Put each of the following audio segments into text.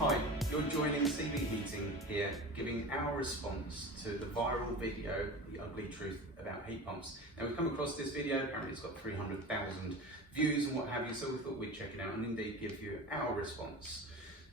Hi, you're joining CB Heating here, giving our response to the viral video, The Ugly Truth About Heat Pumps. Now we've come across this video, apparently it's got 300,000 views and what have you, so we thought we'd check it out and indeed give you our response.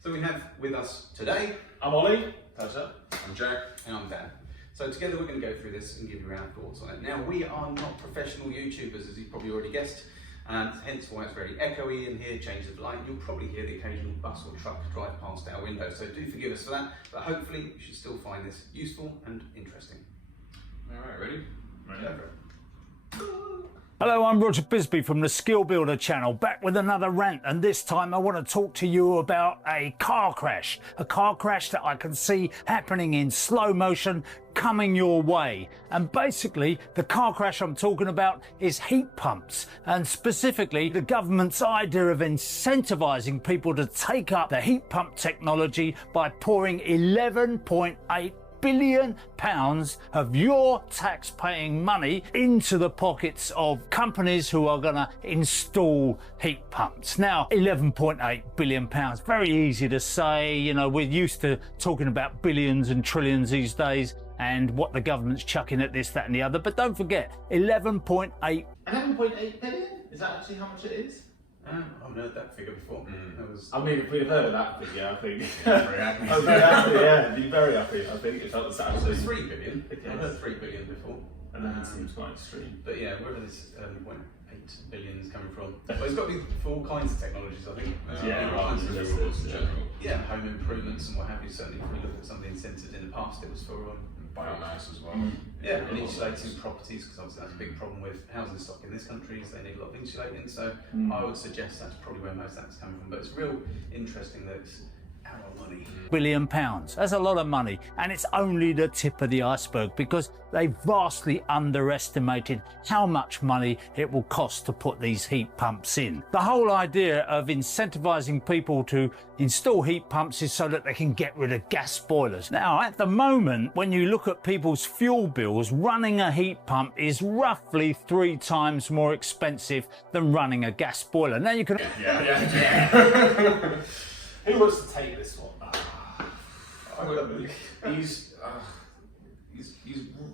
So we have with us today, I'm Ollie. Pleasure. I'm Jack. and I'm Dan. So together we're going to go through this and give you our thoughts on it. Now we are not professional YouTubers, as you've probably already guessed, and hence why it's very echoey in here, change of light. You'll probably hear the occasional bus or truck drive past our window, so do forgive us for that, but hopefully you should still find this useful and interesting. All right, ready? Go for it. Hello, I'm Roger Bisbee from the Skill Builder channel, back with another rant, and this time I want to talk to you about a car crash that I can see happening in slow motion coming your way. And basically the car crash I'm talking about is heat pumps, and specifically the government's idea of incentivizing people to take up the heat pump technology by pouring 11.8 billion pounds of your tax-paying money into the pockets of companies who are going to install heat pumps. Now, 11.8 billion pounds, very easy to say. You know, we're used to talking about billions and trillions these days and what the government's chucking at this, that and the other. But don't forget, 11.8 11.8 billion? Is that actually how much it is? I've heard that figure before. That was... I mean, if we'd heard of that figure, I think. Very happy. I was very happy, yeah. I'd be very happy, I think, if that was actually. It's 3 billion. I've heard 3 billion before. And that seems quite extreme. But yeah, wherever this 11.8 billion is coming from. But it's got to be for all kinds of technologies, I think. Yeah, all kinds of general. yeah, home improvements and what have you. Certainly, if we look at some of the incentives in the past, it was for Biomass as well. yeah, and insulating properties, because obviously that's a big problem with housing stock in this country, is they need a lot of insulating. So I would suggest that's probably where most of that's coming from. But it's real interesting that it's our money. billion pounds. That's a lot of money, and it's only the tip of the iceberg because they vastly underestimated how much money it will cost to put these heat pumps in. The whole idea of incentivizing people to install heat pumps is so that they can get rid of gas boilers. Now, at the moment, when you look at people's fuel bills, running a heat pump is roughly 3 times more expensive than running a gas boiler. Now you can Who wants to take this one? He's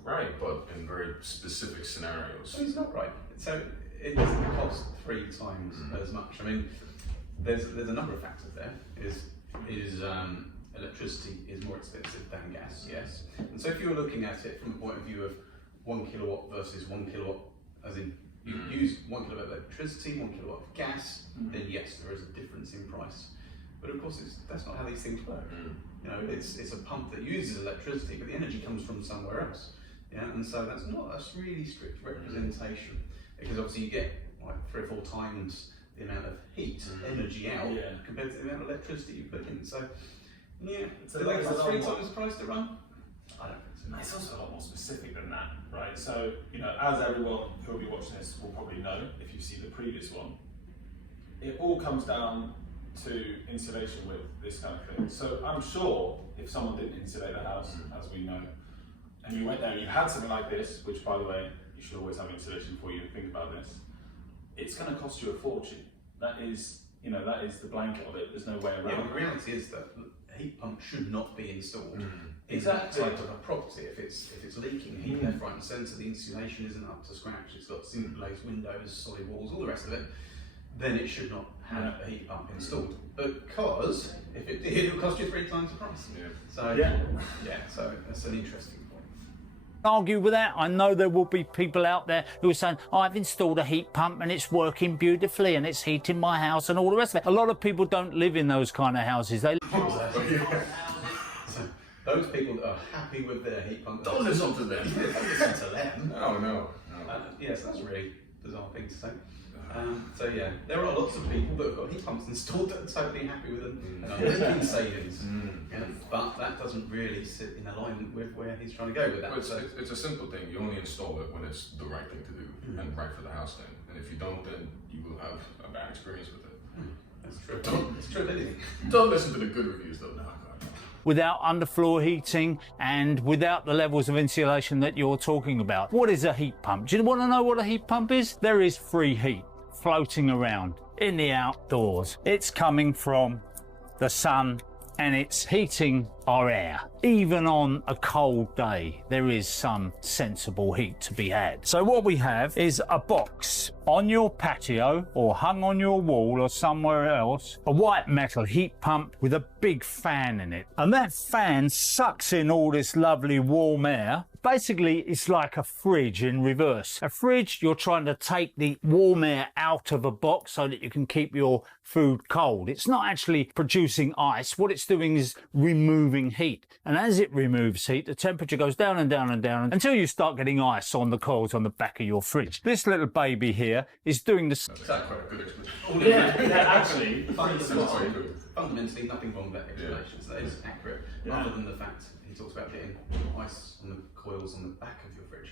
right, but in very specific scenarios. He's not right. So it doesn't cost 3 times as much. I mean, there's a number of factors there. Electricity is more expensive than gas, yes. And so if you were looking at it from the point of view of 1 kilowatt versus 1 kilowatt, as in you use 1 kilowatt of electricity, 1 kilowatt of gas, then yes, there is a difference in price. But of course, that's not how these things work. You know, it's a pump that uses electricity, but the energy comes from somewhere else. Yeah, and so that's not a really strict representation, because obviously you get like 3 or 4 times the amount of heat, energy out compared to the amount of electricity you put in. So yeah, do they cost 3 times the price to run? I don't think so. It's also a lot more specific than that, right? So, you know, as everyone who will be watching this will probably know, if you've seen the previous one, it all comes down to insulation with this kind of thing. So I'm sure if someone didn't insulate a house, as we know, and you went there and you had something like this, which by the way, you should always have insulation before you think about this, it's going to cost you a fortune. That is, you know, that is the blanket of it. There's no way around it. Yeah, the reality is that a heat pump should not be installed Exactly. inside of a property. If it's leaking heat left, right and centre, the insulation isn't up to scratch, it's got single glazed windows, solid walls, all the rest of it, then it should not have a heat pump installed. Because if it did, it would cost you 3 times the price. So so that's an interesting point. argue with that. I know there will be people out there who are saying, oh, I've installed a heat pump and it's working beautifully and it's heating my house and all the rest of it. A lot of people don't live in those kind of houses. They So those people that are happy with their heat pump, Don't listen to them. Don't listen to them. No. Yes, that's a really bizarre thing to say. So yeah, there are lots of people that have got heat pumps installed that are totally happy with them and are making savings. But that doesn't really sit in alignment with where he's trying to go with that. Well, it's a simple thing. You only install it when it's the right thing to do and right for the house then. And if you don't, then you will have a bad experience with it. That's true. It's true of anything. Don't listen to the good reviews though. No. without underfloor heating and without the levels of insulation that you're talking about. What is a heat pump? Do you want to know what a heat pump is? There is free heat floating around in the outdoors. It's coming from the sun and it's heating our air. Even on a cold day, there is some sensible heat to be had. So what we have is a box on your patio or hung on your wall or somewhere else, a white metal heat pump with a big fan in it. And that fan sucks in all this lovely warm air. Basically, it's like a fridge in reverse. A fridge, you're trying to take the warm air out of a box so that you can keep your food cold. It's not actually producing ice. What it's doing is removing heat. And as it removes heat, the temperature goes down and down and down until you start getting ice on the coils on the back of your fridge. This little baby here is doing the... That's quite a good explanation. Actually, fundamentally, nothing wrong with that explanation. So that is accurate, other than the fact he talks about getting ice on the coils on the back of your fridge.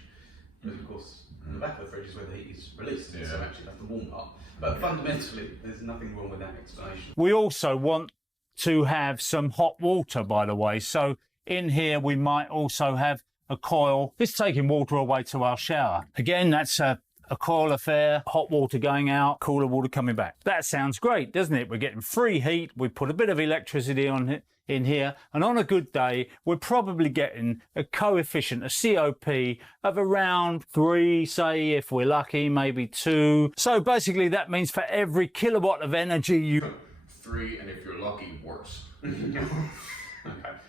Because of course, on the back of the fridge is where the heat is released, so actually that's the warm part. But fundamentally, there's nothing wrong with that explanation. We also want to have some hot water, by the way. So in here, we might also have a coil. It's taking water away to our shower. Again, that's a coil affair, hot water going out, cooler water coming back. That sounds great, doesn't it? We're getting free heat. We put a bit of electricity on it in here, and on a good day we're probably getting a coefficient, a COP of around 3, say, if we're lucky, maybe 2. So basically that means for every kilowatt of energy you 3, and if you're lucky, worse. Okay,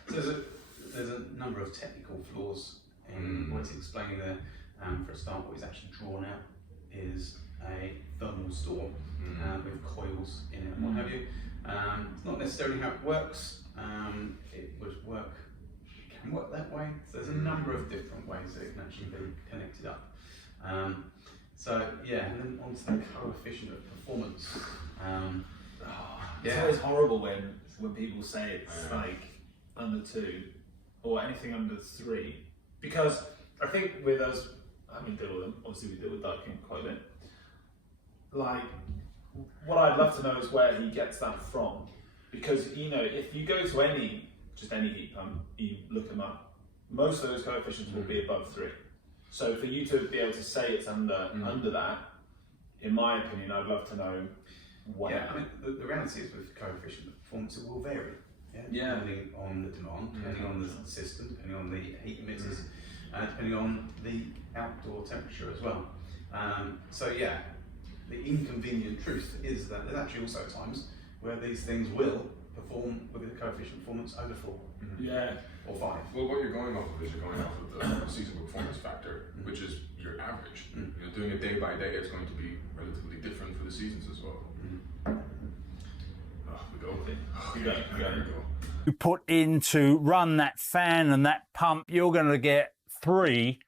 so there's a number of technical flaws in what he's explaining there. For a start, what he's actually drawn out is a thermal store with coils in it and what have you. It's not necessarily how it works. It would work, it can work that way. So there's a number of different ways that it can actually be connected up. So yeah, and then onto the coefficient of performance. It's always horrible when people say it's like under 2 or anything under 3, because I think with us, having dealt with them, obviously we deal with Dark King quite a bit. Like, what I'd love to know is where he gets that from, because you know, if you go to any heat pump, you look them up, most of those coefficients will be above 3. So for you to be able to say it's under that, in my opinion, I'd love to know where. Yeah, I mean, the reality is with coefficient of performance, it will vary. Depending on the demand, depending on the system, depending on the heat emitters, depending on the outdoor temperature as well. So yeah, the inconvenient truth is that there's actually also times where these things will perform with a coefficient performance over 4. Or 5. Well, what you're going off of is you're going off of the seasonal performance factor, which is your average. You know, doing it day by day is going to be relatively different for the seasons as well. You put in to run that fan and that pump, you're going to get 3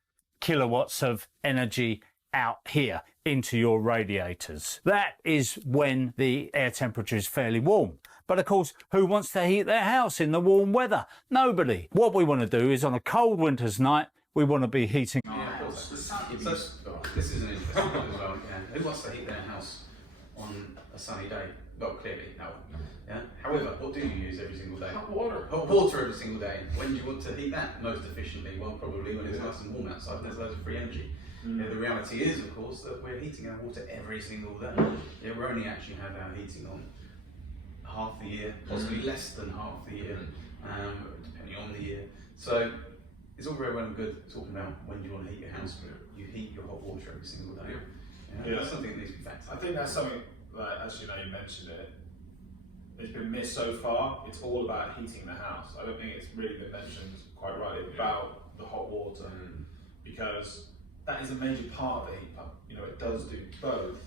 kilowatts of energy out here into your radiators. That is when the air temperature is fairly warm. But of course, who wants to heat their house in the warm weather? Nobody. What we want to do is on a cold winter's night, we want to be heating our house. This is an interesting one as well. Who wants to heat their house on a sunny day? Well, clearly, no. Yeah. However, what do you use every single day? Hot water. Hot water every single day. When do you want to heat that most efficiently? Well, probably when it's nice and warm outside and there's loads of free energy. Yeah, the reality is, of course, that we're heating our water every single day. Yeah, we only actually have our heating on half the year, possibly less than half the year, depending on the year. So it's all very well and good talking about when you want to heat your house, but you heat your hot water every single day. That's something that needs to be factored. I think that's something, like, as you know, you mentioned it, it's been missed so far. It's all about heating the house. I don't think it's really been mentioned quite rightly about the hot water, because that is a major part of the heat pump. You know, it does do both,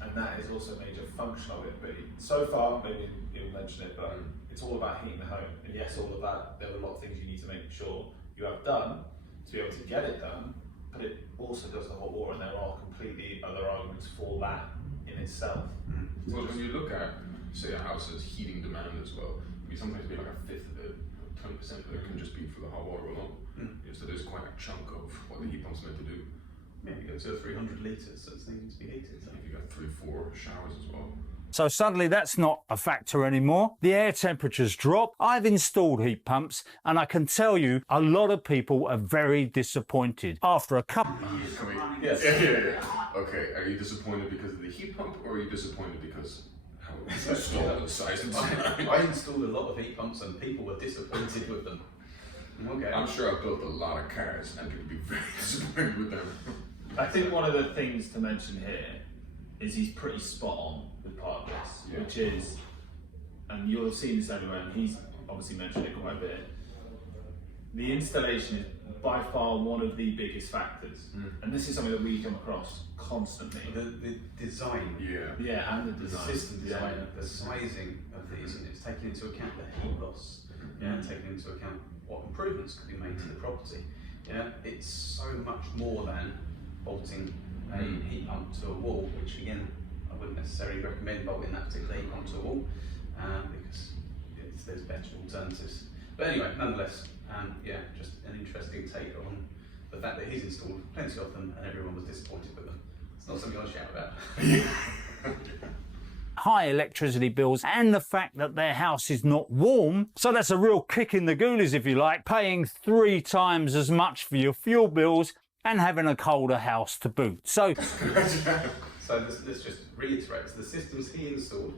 and that is also a major function of it. But so far, maybe you'll mention it, but it's all about heating the home. And yes, all of that, there are a lot of things you need to make sure you have done to be able to get it done, but it also does the hot water, and there are completely other arguments for that in itself. Well, when you look at, say, a house's heating demand as well, we sometimes be like a fifth of it, 20% of it can just be for the hot water alone. So there's quite a chunk of what the heat pump's meant to do. Yeah, you go to 300 litres, so it needs to be heated. So. If you got 3-4 showers as well. So suddenly that's not a factor anymore. The air temperatures drop. I've installed heat pumps, and I can tell you a lot of people are very disappointed. After a couple of years. Yeah. Okay, are you disappointed because of the heat pump, or are you disappointed because how it's installed and size and design. I installed a lot of heat pumps and people were disappointed with them. Okay. I'm sure I've built a lot of cars and people be very disappointed with them. I think one of the things to mention here is he's pretty spot on with part of this, which is, and you'll have seen this everywhere, and he's obviously mentioned it quite a bit, the installation is by far one of the biggest factors. And this is something that we come across constantly. The design. Yeah, and the design. The system design, the sizing of these, and it's taking into account the heat loss, taking into account what improvements could be made to the property. It's so much more than bolting a heat pump to a wall, which again, I wouldn't necessarily recommend bolting that particular heat pump to a wall, because there's better alternatives. But anyway, nonetheless, just an interesting take on the fact that he's installed plenty of them and everyone was disappointed with them. It's not something I shout about. High electricity bills and the fact that their house is not warm. So that's a real kick in the goolies, if you like, paying 3 times as much for your fuel bills and having a colder house to boot. So let's just reiterate, so the systems he installed,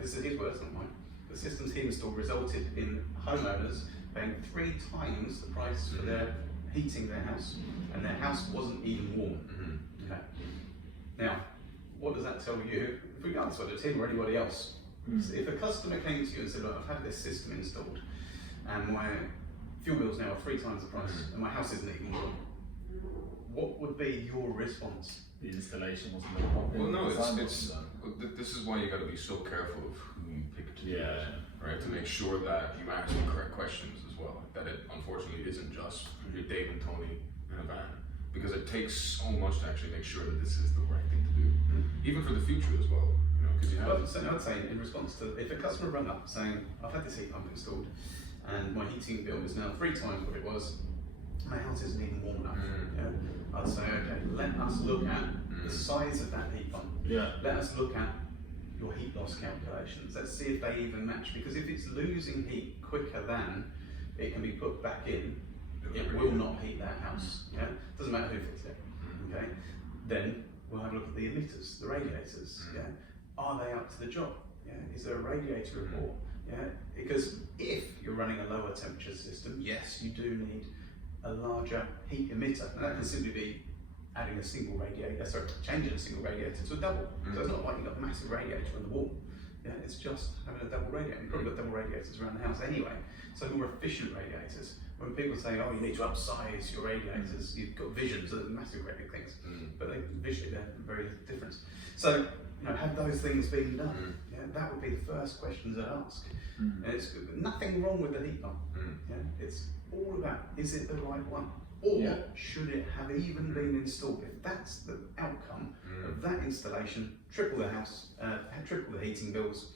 this is his words, not mine, the systems he installed resulted in homeowners paying 3 times the price for their heating their house, and their house wasn't even warm. Okay. Now, what does that tell you, regardless whether it's him or anybody else? So if a customer came to you and said, look, I've had this system installed, and my fuel bills now are 3 times the price, and my house isn't even warm, what would be your response? The installation wasn't the problem. Well, no, this is why you got to be so careful of who you pick to use, right? To make sure that you ask the correct questions as well. That it unfortunately isn't just your Dave and Tony in a van, because it takes so much to actually make sure that this is the right thing to do, even for the future as well. I'd say in response to, if a customer rang up saying, I've had this heat pump installed and my heating bill is now 3 times what it was, my house isn't even warm enough. I'd say, okay, let us look at the size of that heat pump. Let us look at your heat loss calculations. Let's see if they even match, because if it's losing heat quicker than it can be put back in, it will not heat that house. Doesn't matter who fits it. Okay. Then we'll have a look at the emitters, the radiators. Are they up to the job? Is there a radiator report? Because if you're running a lower temperature system, yes, you do need a larger heat emitter, and that can simply be adding a single radiator, changing a single radiator to a double. So it's not like you've got a massive radiator on the wall. It's just having a double radiator. You've probably got double radiators around the house anyway. So more efficient radiators. When people say, oh, you need to upsize your radiators, you've got visions of massive great things, but visually they're very different. So, have those things been done? That would be the first questions I'd ask. And it's nothing wrong with the heat pump. It's all about, is it the right one? Or should it have even been installed? If that's the outcome of that installation, triple the house, triple the heating bills,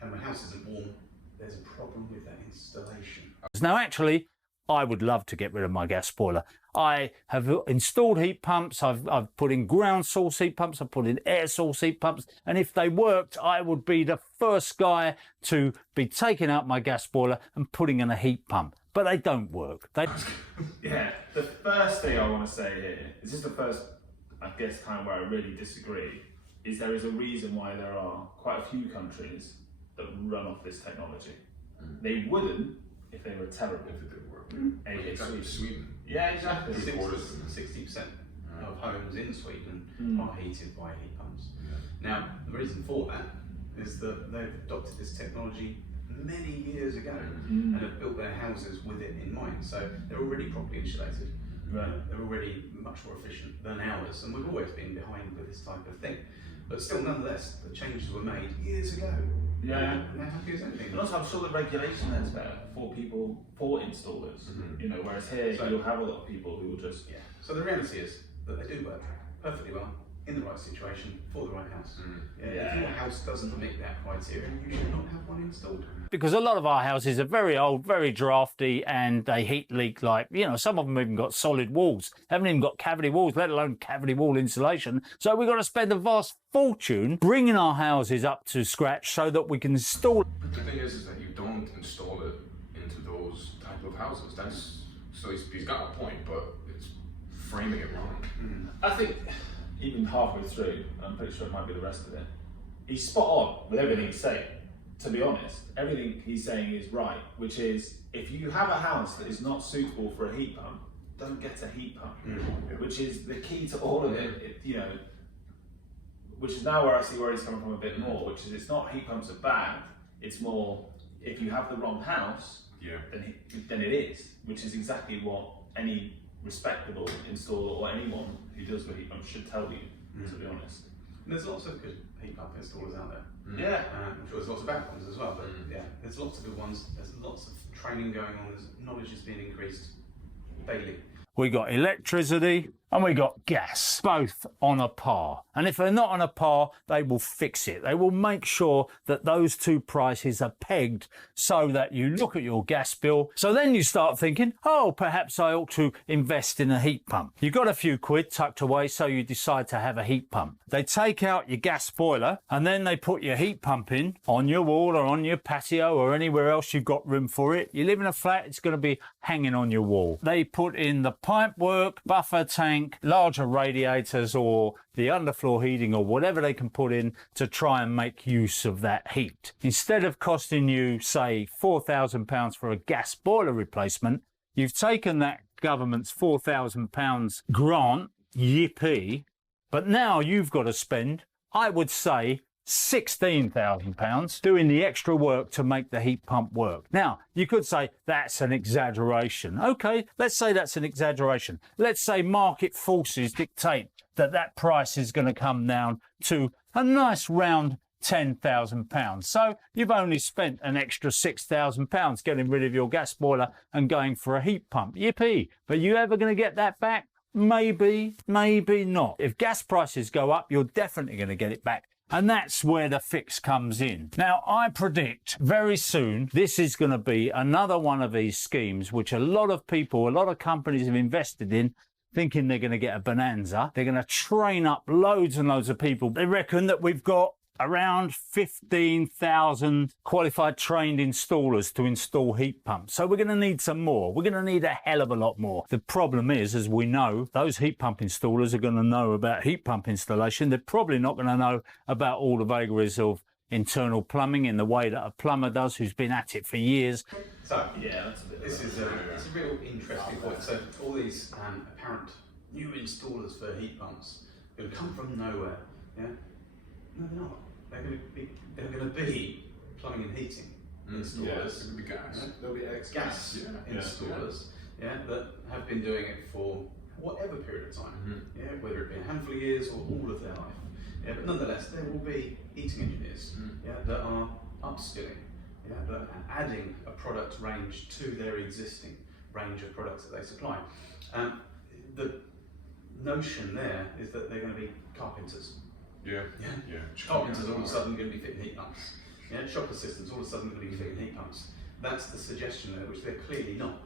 and my house isn't warm, there's a problem with that installation. now actually, I would love to get rid of my gas boiler. I have installed heat pumps, I've put in ground source heat pumps, I've put in air source heat pumps, and if they worked, I would be the first guy to be taking out my gas boiler and putting in a heat pump. But they don't work. Yeah, the first thing I want to say here, this is the first, I guess, time where I really disagree, is there is a reason why there are quite a few countries that run off this technology. They wouldn't if they were terrible. If it didn't work. Exactly. Sweden. Yeah, exactly. 60% of homes in Sweden are heated by heat pumps. Now, the reason for that is that they've adopted this technology many years ago and have built their houses with it in mind. So they're already properly insulated. Right. They're already much more efficient than ours, and we've always been behind with this type of thing. But still, nonetheless, the changes were made years ago. Yeah. And they're happy as anything. And also, I'm sure the regulation there's better for people, for installers. You know, whereas here you'll have a lot of people who will just. Yeah. So the reality is that they do work perfectly well in the right situation for the right house. If your house doesn't meet that criteria, you should not have one installed. Because a lot of our houses are very old, very drafty, and they heat leak like, you know, some of them even got solid walls. Haven't even got cavity walls, let alone cavity wall insulation. So we've got to spend a vast fortune bringing our houses up to scratch so that we can install. The thing is that you don't install it into those type of houses. So he's got a point, but it's framing it wrong. I think even halfway through, I'm pretty sure it might be the rest of it, he's spot on with everything he's saying. To be honest, everything he's saying is right, which is if you have a house that is not suitable for a heat pump, don't get a heat pump, which is the key to all of it. You know, which is now where I see where he's coming from a bit more, which is it's not heat pumps are bad, it's more if you have the wrong house, then it is, which is exactly what any respectable installer or anyone who deals with heat pumps should tell you, to be honest. And there's lots of good heat pump installers out there. Yeah. I'm sure there's lots of bad ones as well, but yeah, there's lots of good ones. There's lots of training going on. There's knowledge is being increased daily. We got electricity and we got gas, both on a par. And if they're not on a par, they will fix it. They will make sure that those two prices are pegged so that you look at your gas bill. So then you start thinking, oh, perhaps I ought to invest in a heat pump. You've got a few quid tucked away, so you decide to have a heat pump. They take out your gas boiler and then they put your heat pump in on your wall or on your patio or anywhere else you've got room for it. You live in a flat, it's going to be hanging on your wall. They put in the pipe work, buffer tank, larger radiators or the underfloor heating or whatever they can put in to try and make use of that heat. Instead of costing you, say, £4,000 for a gas boiler replacement, you've taken that government's £4,000 grant, yippee, but now you've got to spend, I would say, £16,000 doing the extra work to make the heat pump work. Now, you could say that's an exaggeration. Okay, let's say that's an exaggeration. Let's say market forces dictate that that price is going to come down to a nice round £10,000. So you've only spent an extra £6,000 getting rid of your gas boiler and going for a heat pump. Yippee! But you ever going to get that back? Maybe, maybe not. If gas prices go up, you're definitely going to get it back. And that's where the fix comes in. Now, I predict very soon this is going to be another one of these schemes which a lot of people, a lot of companies have invested in, thinking they're going to get a bonanza. They're going to train up loads and loads of people. They reckon that we've got around 15,000 qualified trained installers to install heat pumps. So we're going to need some more. We're going to need a hell of a lot more. The problem is, as we know, those heat pump installers are going to know about heat pump installation. They're probably not going to know about all the vagaries of internal plumbing in the way that a plumber does who's been at it for years. So yeah, this is a real interesting point. So all these apparent new installers for heat pumps will come from nowhere. Yeah. No, they're not. They're going to be plumbing and heating installers. Yeah, it's going to be gas. Yeah? There'll be gas installers. Yeah, that have been doing it for whatever period of time. Yeah, whether it be a handful of years or all of their life. Yeah, but nonetheless, there will be heating engineers. Yeah, that are upskilling. Yeah, that are adding a product range to their existing range of products that they supply. The notion there is that they're going to be carpenters. Carpenters all of a sudden going to be fitting heat pumps. Yeah, shop assistants all of a sudden going to be fitting heat pumps. That's the suggestion there, which they're clearly not.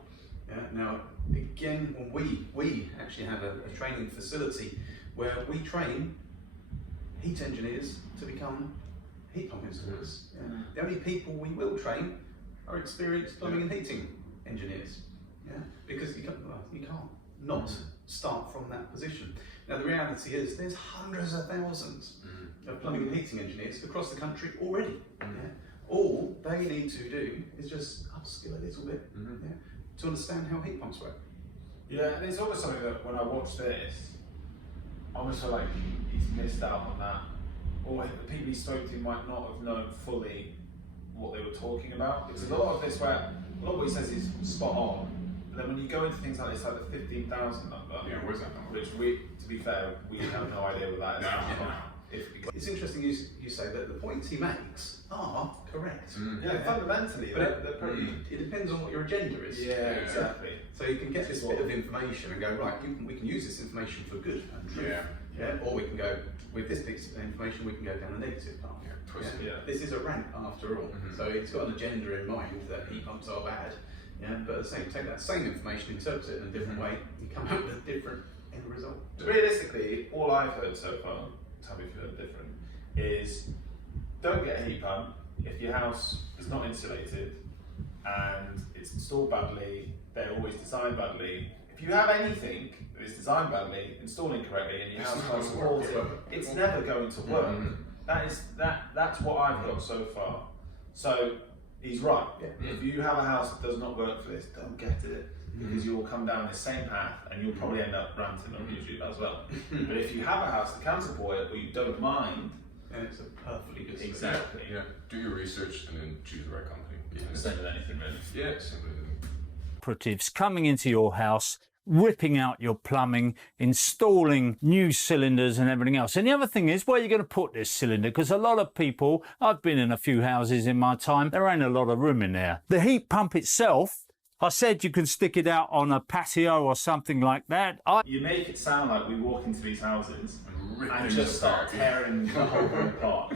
Yeah? Now, again, we actually have a training facility where we train heat engineers to become heat pump installers. Yeah? The only people we will train are experienced plumbing and heating engineers. Yeah? Because you can't not start from that position. Now the reality is there's hundreds of thousands of plumbing and heating engineers across the country already. Yeah? All they need to do is just upskill a little bit to understand how heat pumps work. Yeah, and it's almost something that when I watch this, I almost feel like he's missed out on that. Or the people he spoke to might not have known fully what they were talking about. Because a lot of this, where a lot of what he says is spot on. But then when you go into things like this, like the 15,000 number, where's that number? Which we, to be fair, we have no idea what that is. It's interesting you say that the points he makes are correct. Yeah, fundamentally, but they're pretty. It depends on what your agenda is. Yeah, exactly. So you can get this bit of information and go, right, we can use this information for good and truth. Yeah. Or we can go, with this piece of information, we can go down a negative path. This is a rant after all. So it's got an agenda in mind that heat pumps are bad. Yeah, but at the same, take that same information, interpret it in a different way, you come out with a different end result. Realistically, all I've heard so far, tell me if you're different, is don't get a heat pump if your house is not insulated and it's installed badly, they're always designed badly. If you have anything that is designed badly, installed incorrectly, and your house can't support it, it's never going to work. That's what I've got so far. So he's right. Yeah. If you have a house that does not work for this, don't get it, because you'll come down the same path and you'll probably end up ranting on YouTube as well. But if you have a house that can support it, or you don't mind, and it's a perfectly good solution. exactly. Yeah, do your research and then choose the right company. Same with anything really. Yeah, same with anything. Operatives coming into your house, ripping out your plumbing, installing new cylinders and everything else. And the other thing is, where are you going to put this cylinder? Because a lot of people, I've been in a few houses in my time, there ain't a lot of room in there. The heat pump itself, I said you can stick it out on a patio or something like that. You make it sound like we walk into these houses Ripping and it just start apart. tearing the whole thing apart.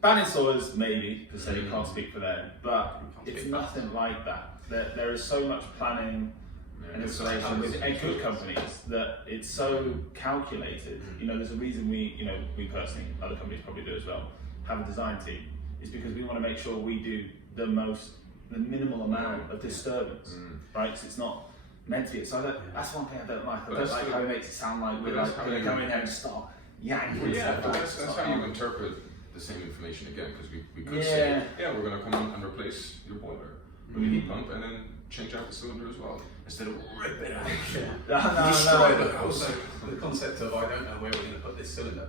Van installers, maybe, because they can't speak for them, but it's nothing like that. There is so much planning and installation with good companies that it's so calculated. You know, there's a reason we personally, other companies probably do as well, have a design team. It's because we want to make sure we do the minimal amount of disturbance, right? Because it's not meant to be. So that's one thing I don't like. I don't like how he makes it sound like we're like going to come in there and start yanking stuff. But that's how you interpret the same information again, because we could say, yeah, we're going to come in and replace your boiler with a heat pump and then change out the cylinder as well, instead of rip it out. Destroy the house. Also, the concept of I don't know where we're going to put this cylinder.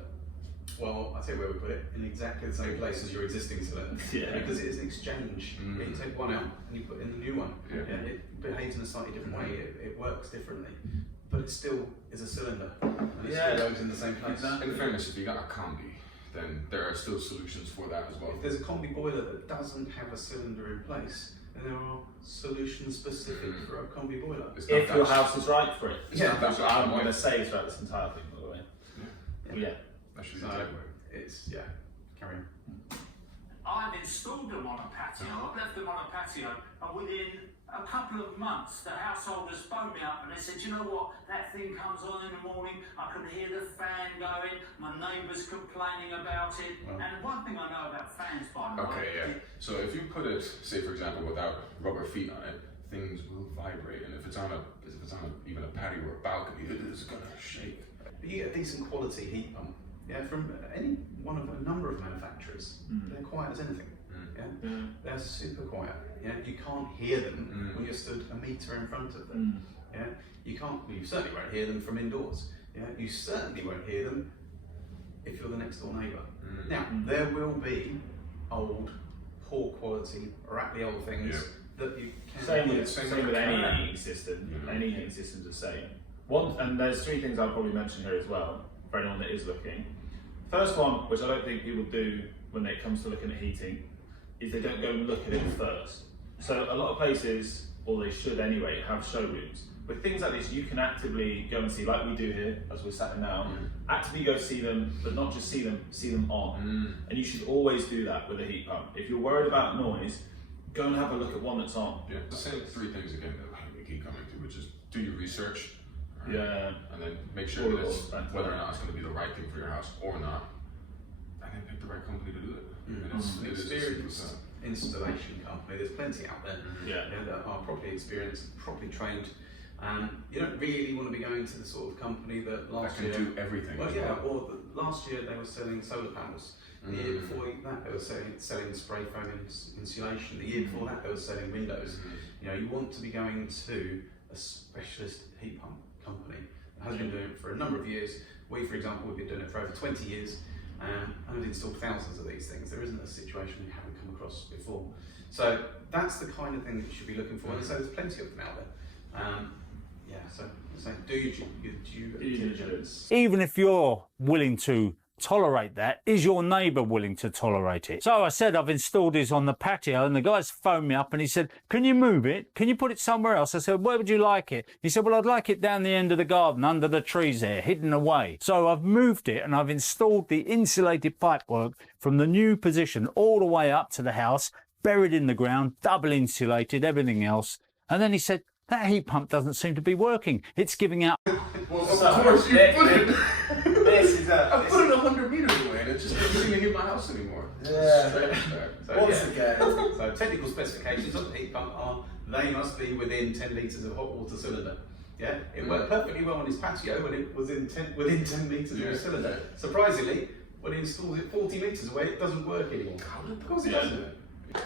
Well, I'll tell you where we put it, in exactly the same place as your existing cylinder. Because it is an exchange. You take one out and you put in the new one. It behaves in a slightly different way, it works differently. But it still is a cylinder. And it still goes in the same place. In fairness, if you got a combi, then there are still solutions for that as well. If there's a combi boiler that doesn't have a cylinder in place, then there are solutions specific for a combi boiler. If your house is right for it. That's what I'm going to say throughout this entire thing, by the way. That should be the takeaway. It's, carry on. I've installed them on a patio, I've left them on a patio, and within a couple of months the householders phoned me up and they said, you know what, that thing comes on in the morning, I can hear the fan going, my neighbour's complaining about it, and one thing I know about fans, by the way... So if you put it, say for example, without rubber feet on it, things will vibrate, and if it's on even a patio or a balcony, it is going to shake. But you get a decent quality heat pump, from any one of a number of manufacturers. They're quiet as anything. They're super quiet. You can't hear them when you're stood a metre in front of them. You certainly won't hear them from indoors. You certainly won't hear them if you're the next door neighbour. Now, there will be old, poor quality, rattly old things that you can't hear. Same with any heating system. Any heating system's the same. And there's three things I'll probably mention here as well, for anyone that is looking. First one, which I don't think people do when it comes to looking at heating, is they don't go and look at it first. So a lot of places, or they should anyway, have showrooms. With things like this, you can actively go and see, like we do here, as we're sat now, actively go see them, but not just see them on. And you should always do that with a heat pump. If you're worried about noise, go and have a look at one that's on. The same three things again that we keep coming to, which is do your research, and then make sure that it's whether or not it's going to be the right thing for your house or not, and then pick the right company to do it. An experienced installation company, there's plenty out there that are properly experienced, properly trained. You don't really want to be going to the sort of company that last year do everything. Well, last year they were selling solar panels. The year before that they were selling spray foam insulation. The year before that they were selling windows. You want to be going to a specialist heat pump company that has been doing it for a number of years. We, for example, we've been doing it for over 20 years and we've installed thousands of these things. There isn't a situation we haven't come across before. So that's the kind of thing that you should be looking for. And so there's plenty of them out there. So do your due diligence. Even if you're willing to tolerate that, is your neighbour willing to tolerate it? So I said I've installed this on the patio, and the guy's phoned me up and he said, can you move it? Can you put it somewhere else? I said, where would you like it? He said, well, I'd like it down the end of the garden, under the trees there, hidden away. So I've moved it and I've installed the insulated pipework from the new position all the way up to the house, buried in the ground, double insulated, everything else. And then he said, that heat pump doesn't seem to be working. It's giving out. Well, of course you put it. I put it 100 meters away and it just doesn't seem to hit my house anymore. So technical specifications of the heat pump are they must be within 10 litres of hot water cylinder. It worked perfectly well on his patio when it was within 10 litres of a cylinder. Surprisingly, when he installs it 40 metres away, it doesn't work anymore. Of course it doesn't.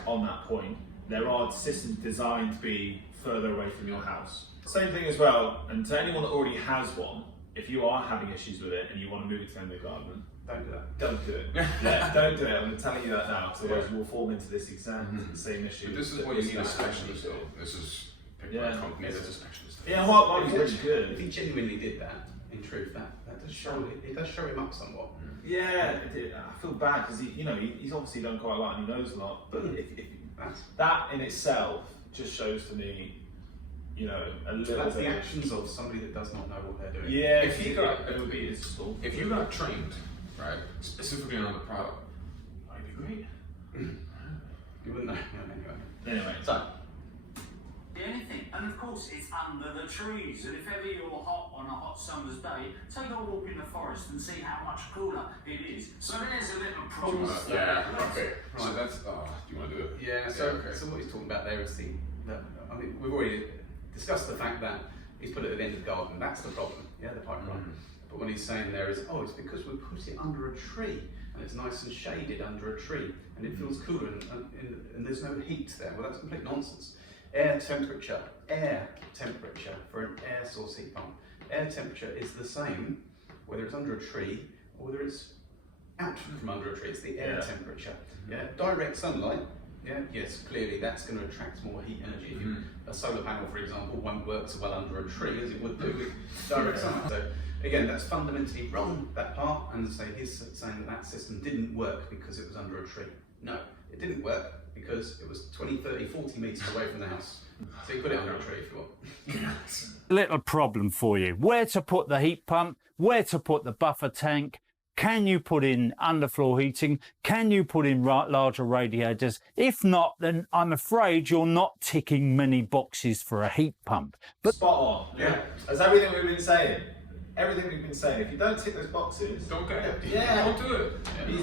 On that point, there are systems designed to be further away from your house. Same thing as well, and to anyone that already has one, if you are having issues with it and you want to move it to the end of the garden, Don't do that. don't do it. Yeah, don't do it. I'm telling you that now, otherwise you will fall into this exact same issue. But this is what you need a specialist though. This is pick a company that's a specialist. Yeah, well, it's really good. If he genuinely did that, in truth, that does show it does show him up somewhat. Yeah, I feel bad because he's obviously done quite a lot and he knows a lot. But if that in itself just shows to me, a little That's bit. the actions of somebody that does not know what they're doing. Yeah, If you got, it would be useful. if you got trained, right, specifically on the product, That'd be great. You wouldn't know. Anyway, So, Anything, and of course it's under the trees, and if ever you're hot on a hot summer's day, take a walk in the forest and see how much cooler it is. So there's a little problem. yeah, okay. So that's, do you want to do it? yeah, so what he's talking about there is we've already discussed the fact that he's put it at the end of the garden. That's the problem, the pipeline. But when he's saying there is, it's because we put it under a tree, and it's nice and shaded under a tree, and it feels cooler, and there's no heat there. Well, that's complete nonsense. Air temperature for an air source heat pump. Air temperature is the same whether it's under a tree or whether it's out from under a tree. It's the air temperature. Direct sunlight. Yes, clearly that's going to attract more heat energy. A solar panel, for example, won't work so well under a tree as it would do with direct sunlight. So again, that's fundamentally wrong, that part, and so he's saying that system didn't work because it was under a tree. No, it didn't work because it was 20, 30, 40 metres away from the house. So you put it under a tree if you want. Little problem for you. Where to put the heat pump, where to put the buffer tank. Can you put in underfloor heating? Can you put in larger radiators? If not, then I'm afraid you're not ticking many boxes for a heat pump. But spot on. Yeah, that's everything we've been saying. Everything we've been saying. If you don't tick those boxes, Don't get it. Yeah. Don't do it.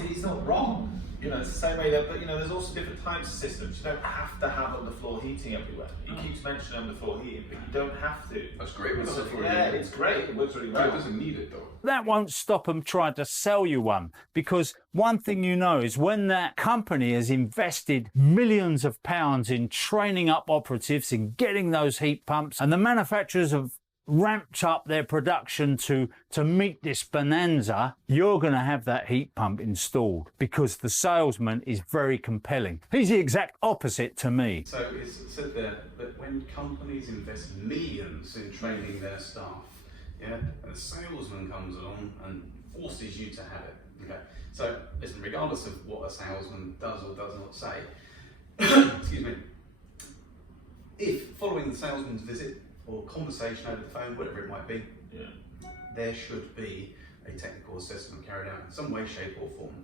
he's not wrong. It's the same way that, but there's also different types of systems. You don't have to have underfloor heating everywhere. He keeps mentioning underfloor heating, but you don't have to. That's great with underfloor Yeah, heating. it's great. It works really But well. it doesn't need it though. that won't stop them trying to sell you one, because one thing is when that company has invested millions of pounds in training up operatives in getting those heat pumps, and the manufacturers have ramped up their production to meet this bonanza, you're going to have that heat pump installed because the salesman is very compelling. He's the exact opposite to me. So it's said there that when companies invest millions in training their staff, a salesman comes along and forces you to have it. Okay. So listen, regardless of what a salesman does or does not say, excuse me, if following the salesman's visit or conversation over the phone, whatever it might be, there should be a technical assessment carried out in some way, shape or form,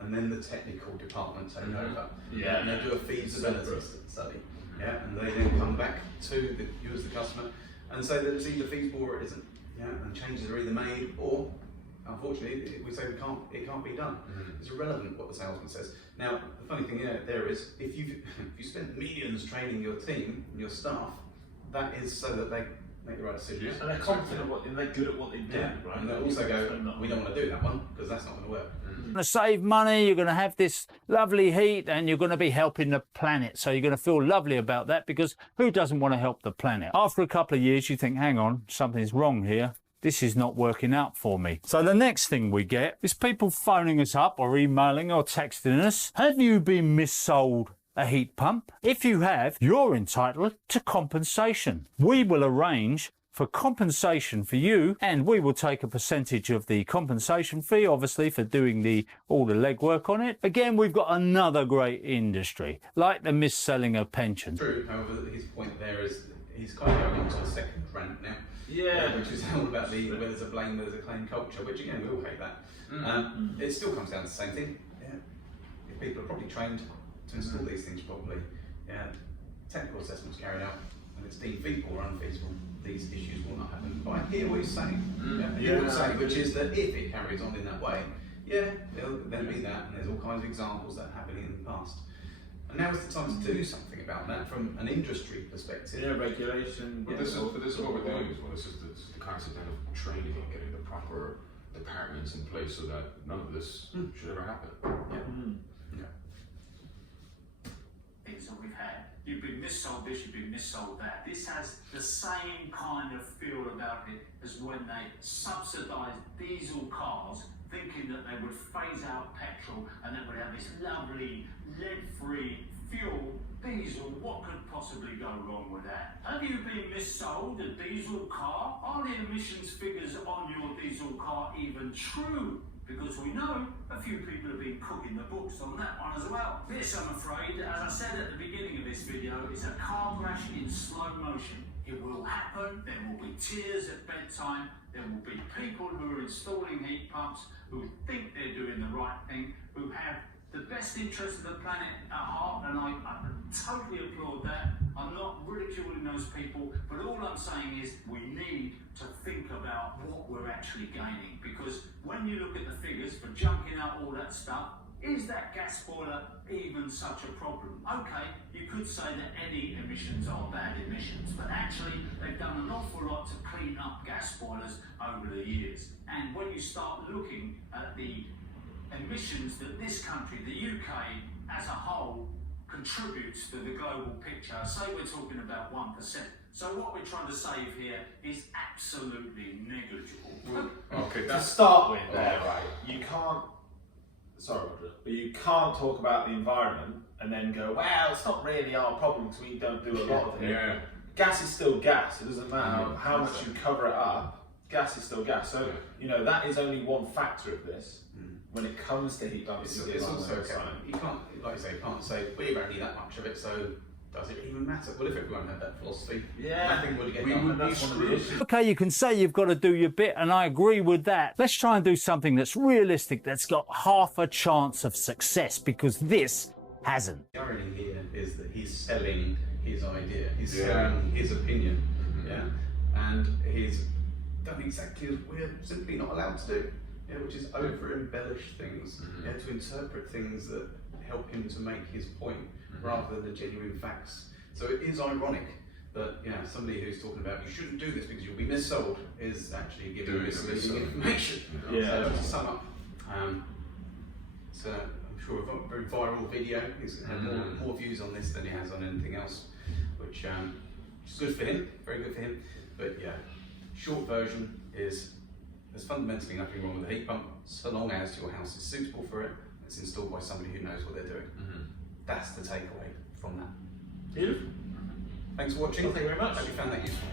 and then the technical department take over, and they do a feasibility study, and they then come back to you as the customer and say that it's either feasible or it isn't, and changes are either made or, unfortunately, we say it can't be done. It's irrelevant what the salesman says. Now, the funny thing there is, if you spend millions training your team and your staff, that is so that they make the right decisions. And they're confident and they're good at what they do, right? And they also go, we don't want to do that one because that's not going to work. You're going to save money, you're going to have this lovely heat, and you're going to be helping the planet. So you're going to feel lovely about that, because who doesn't want to help the planet? After a couple of years, you think, hang on, something's wrong here. This is not working out for me. So the next thing we get is people phoning us up or emailing or texting us. Have you been missold a heat pump? If you have, you're entitled to compensation. We will arrange for compensation for you, and we will take a percentage of the compensation fee, obviously, for doing all the legwork on it. Again, we've got another great industry, like the mis-selling of pensions. True, however, his point there is he's kind of going into a second rant now. Which is all about where there's a blame, there's a claim culture, which again, we all hate that. It still comes down to the same thing. If people are properly trained to install these things properly, technical assessments carried out, and it's deemed feasible or unfeasible, these issues will not happen. But I hear what he's saying. Which is that if it carries on in that way, there'll then be that, and there's all kinds of examples that happened in the past. And now is the time to do something about that from an industry perspective. Regulation. But this is what we're doing as well. This is the concept then of training and getting the proper departments in place so that none of this should ever happen. Things that we've had. You've been missold this, you've been missold that. This has the same kind of feel about it as when they subsidised diesel cars, thinking that they would phase out petrol and they would have this lovely lead-free fuel. Diesel, what could possibly go wrong with that? Have you been missold a diesel car? Are the emissions figures on your diesel car even true? Because we know a few people have been cooking the books on that one as well. This, I'm afraid, as I said at the beginning of this video, is a car crash in slow motion. It will happen, there will be tears at bedtime, there will be people who are installing heat pumps who think they're doing the right thing, who have the best interest of the planet at heart, and I totally applaud that. I'm not ridiculing those people, but all I'm saying is we need to think about what we're actually gaining, because when you look at the figures for junking out all that stuff, is that gas boiler even such a problem? Okay, you could say that any emissions are bad emissions, but actually they've done an awful lot to clean up gas boilers over the years. And when you start looking at the emissions that this country, the UK as a whole, contributes to the global picture, say we're talking about 1%. So what we're trying to save here is absolutely negligible. Okay, to start with there, right, you can't, sorry Roger, but you can't talk about the environment and then go, well, it's not really our problem because we don't do a lot of it. Yeah. Gas is still gas, it doesn't matter how much you cover it up, gas is still gas. So, you know, that is only one factor of this. When it comes to heat pumps, it's also you can't, like you say, you can't say we don't need that much of it, so does it even matter? Well, if everyone had that philosophy, nothing would get done. That's one of the issues. Okay, you can say you've got to do your bit, and I agree with that. Let's try and do something that's realistic, that's got half a chance of success, because this hasn't. The irony here is that he's selling his idea, he's selling his opinion, and he's done exactly as we're simply not allowed to do. Which is over-embellish things, to interpret things that help him to make his point, rather than the genuine facts. So it is ironic that somebody who's talking about you shouldn't do this because you'll be missold is actually giving misleading information. So to sum up, it's I'm sure a very viral video. He's had more views on this than he has on anything else, which is good for him, very good for him. But short version is there's fundamentally nothing wrong with a heat pump, so long as your house is suitable for it, it's installed by somebody who knows what they're doing. That's the takeaway from that. Beautiful. Thanks for watching. Thank you very much. Hope you found that useful.